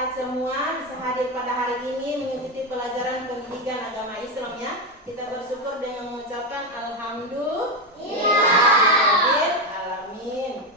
sehat semua bisa hadir pada hari ini mengikuti pelajaran pendidikan agama Islam ya. Kita bersyukur dengan mengucapkan alhamdulillah. Alamin.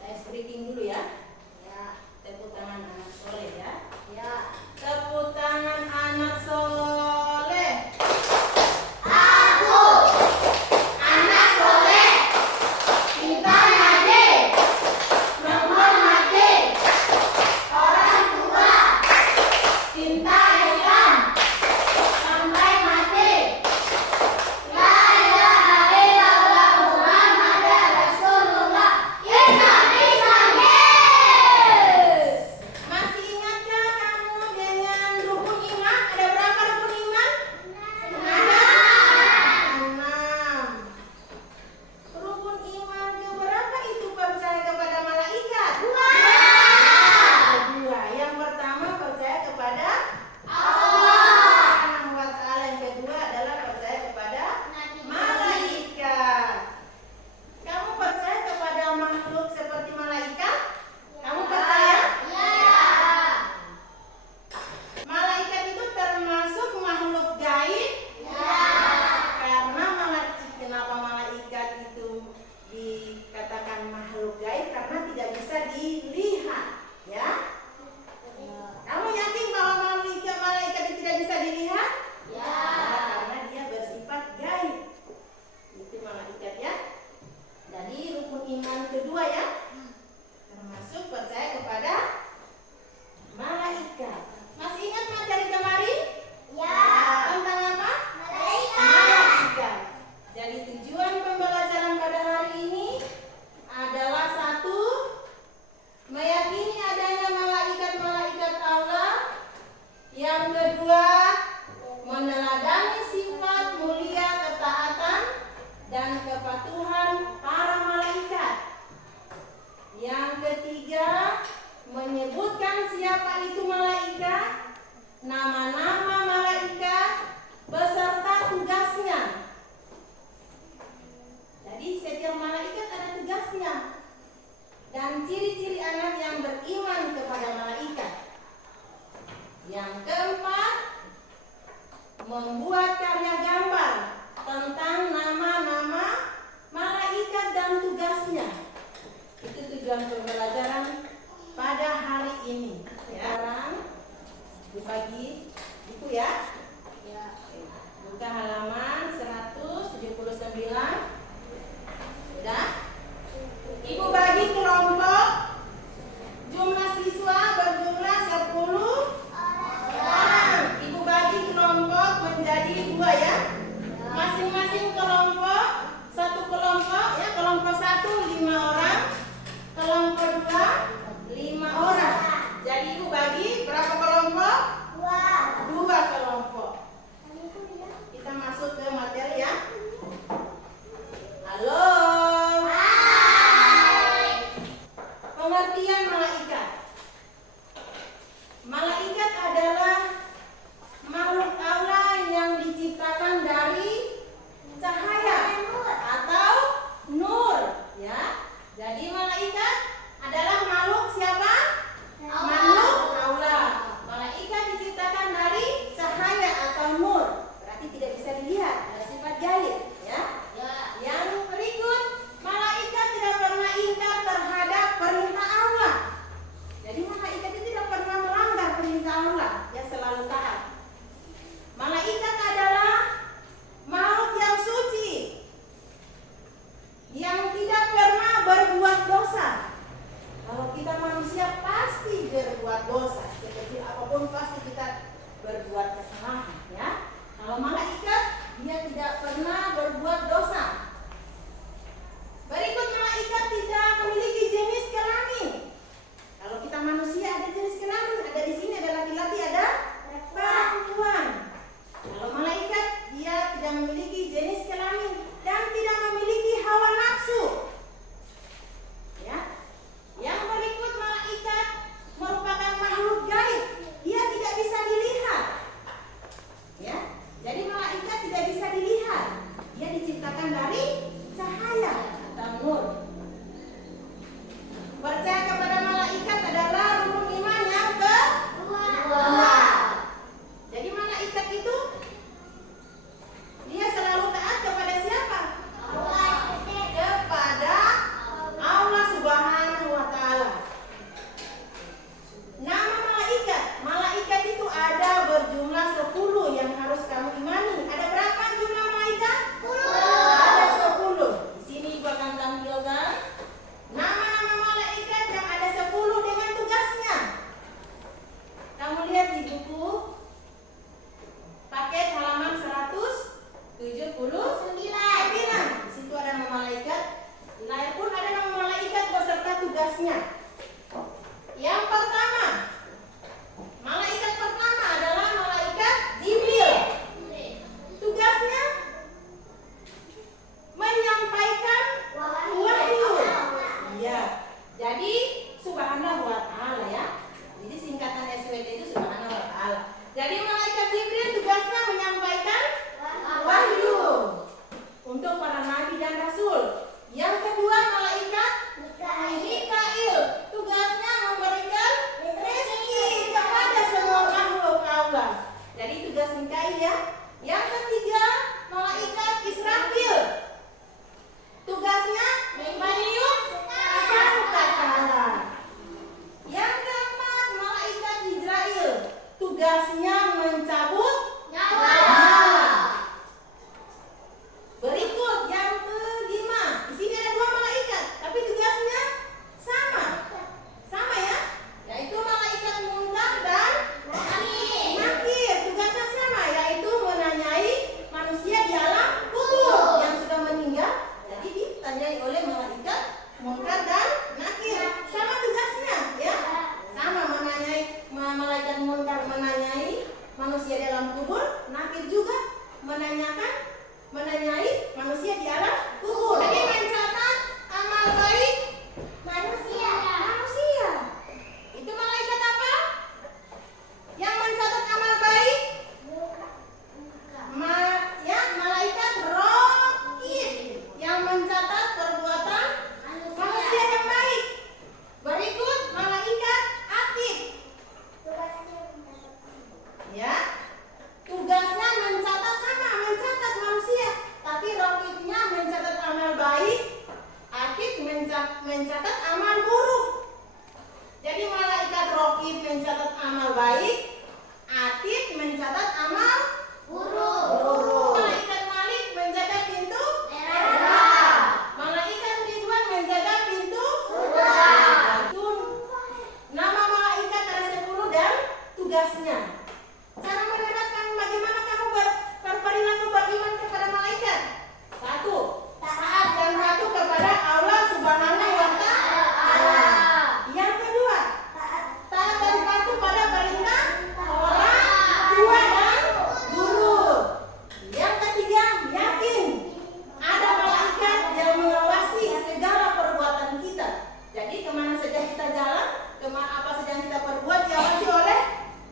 Saya speaking dulu ya. Tepuk tangan anak soleh ya. Tepuk tangan anak soleh. Aku anak soleh, cinta mati, menghormati orang tua, cinta Islam sampai mati. La ilaha illallah Muhammadur Rasulullah. Indonesia. Masih ingatkah kamu dengan rukun iman? Ada berapa rukun iman? Ada 6. Rukun iman keberapa itu percaya kepada malaikat? 2. Yang pertama percaya kepada Allah Subhanahu wa Ta'ala. Yang kedua adalah percaya kepada malaikat. Kamu percaya kepada makhluk seperti malaikat? Kamu percaya? Malaikat itu termasuk makhluk gaib? Karena kenapa malaikat itu dikatakan makhluk gaib? Karena tidak bisa dilihat, ya. Kamu yakin bahwa malaikat itu tidak bisa dilihat? Ya, karena dia bersifat gaib. Itu malaikat ya. Jadi rukun iman kedua ya, termasuk percaya kepada malaikat. Masih ingat materi kemarin? Tentang apa? Malaikat. Jadi tujuan pembelajaran pada hari ini adalah 1. Meyakini adanya malaikat-malaikat Allah. Yang kedua, meneladani sifat mulia ketaatan dan kepatuhan para malaikat. Yang ketiga, menyebutkan siapa itu malaikat, nama-nama malaikat beserta tugasnya. Jadi setiap malaikat ada tugasnya dan ciri-ciri anak yang beriman kepada malaikat. Yang keempat, membuat karya gambar tentang nama-nama malaikat dan tugasnya. Itu tujuan pembelajaran pada hari ini. Ya. Sekarang dibagi buku ya. Buka halaman 179. Sudah? Ibu bagi kelompok. Jumlah siswa berjumlah 10 orang. Ibu bagi kelompok menjadi 2 ya. Masing-masing kelompok, satu kelompok ya, kelompok 1 5 orang, kelompok 2 5 orang. Jadi ibu bagi berapa kelompok? 2 kelompok. Kita masuk ke materi ya. Halo. Pengertian malaikat. Malaikat adalah makhluk Allah yang diciptakan dari cahaya atau nur, ya. Jadi malaikat adalah makhluk siapa? Makhluk Allah. Malaikat diciptakan dari cahaya atau nur. Berarti tidak bisa dilihat, ada sifat gaib, ya. Yang berikut, malaikat tidak pernah ingkar terhadap perintah Allah. Jadi malaikat itu tidak pernah melanggar perintah Allah, ya, selalu taat. Malaikat adalah makhluk yang suci, yang tidak pernah berbuat dosa. Kalau kita manusia pasti berbuat dosa, sekecil apapun pasti kita berbuat kesalahan, ya. Kalau malaikat dia tidak pernah berbuat dosa. Berikut, malaikat tidak memiliki jenis kelamin. Kalau kita manusia ada jenis kelamin, ada di sini ada laki-laki, ada perempuan. Kalau malaikat dia tidak memiliki jenis kelamin dan tidak memiliki hawa nafsu. Ya. Yang berikut, malaikat merupakan makhluk Rohib mencatat amal baik, Atik mencatat amal buruk. Malaikat Malik menjaga pintu neraka. Malaikat Ridwan menjaga pintu surga. Itu nama malaikat ada 10 dan tugasnya. Cara menerapkan bagaimana kamu berperilaku beriman kepada malaikat? 1. Taat dan patuh kepada Allah Subhanahu wa Ta'ala. Yang kedua, taat dan patuh pada perintah orang tua dan guru. Yang ketiga, yakin ada malaikat yang mengawasi segala perbuatan kita. Jadi kemana saja kita jalan, apa saja yang kita perbuat diawasi oleh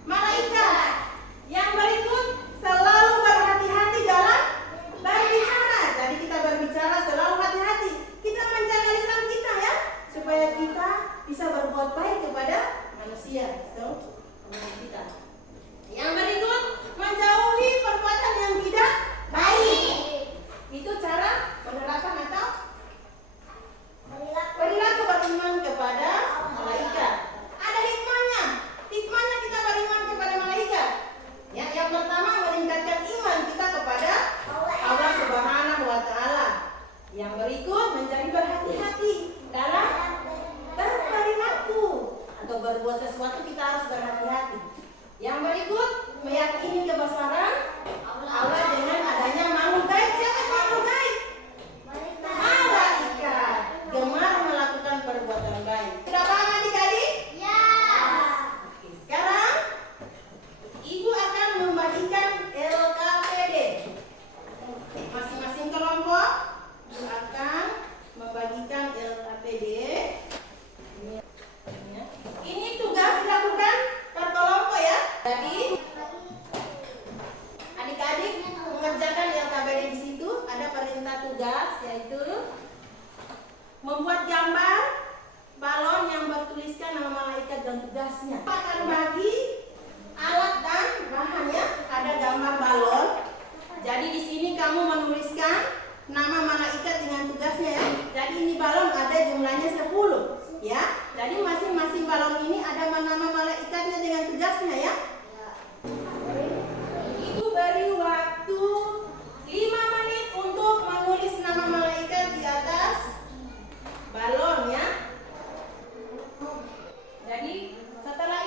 malaikat. Yang berikut, selalu berhati-hati dalam berbicara. Jadi kita berbicara selalu hati-hati. Kita menjaga lisan kita ya, supaya kita bisa berbuat baik kepada manusia atau teman kita. Yang berikut, menjauhi perbuatan yang tidak baik. Itu cara menerapkan atau perilaku beriman kepada malaikat. Ada hikmahnya. Hikmahnya kita beriman kepada malaikat. Ya, yang pertama meningkatkan iman kita kepada Allah Subhanahu wa Ta'ala. Yang berikut menjadi berhati-hati dalam berperilaku atau berbuat sesuatu, kita harus berhati-hati. Yang berikut meyakini kebesaran Allah dengan adanya makhluk gaib. Siapa makhluk gaib? Malaikat. Gemar melakukan perbuatan baik. Sudah paham adik-adik? Oke, sekarang Ibu akan membagikan LKPD. Masing-masing kelompok Ibu akan membagikan LKPD. Ini tugas dilakukan per kelompok ya. Jadi adik-adik mengerjakan LKPD di situ. Ada perintah tugas, yaitu membuat gambar balon yang bertuliskan nama malaikat dan tugasnya. Akan bagi alat dan bahannya. Ada gambar balon. Jadi di sini kamu menuliskan nama malaikat dengan tugasnya ya. Jadi ini balon ada jumlahnya 10 ya. Jadi masing-masing balon ini ada nama malaikatnya dengan tugasnya ya. Ibu beri waktu 5 menit untuk menulis nama malaikat di atas balon ya. Jadi setelah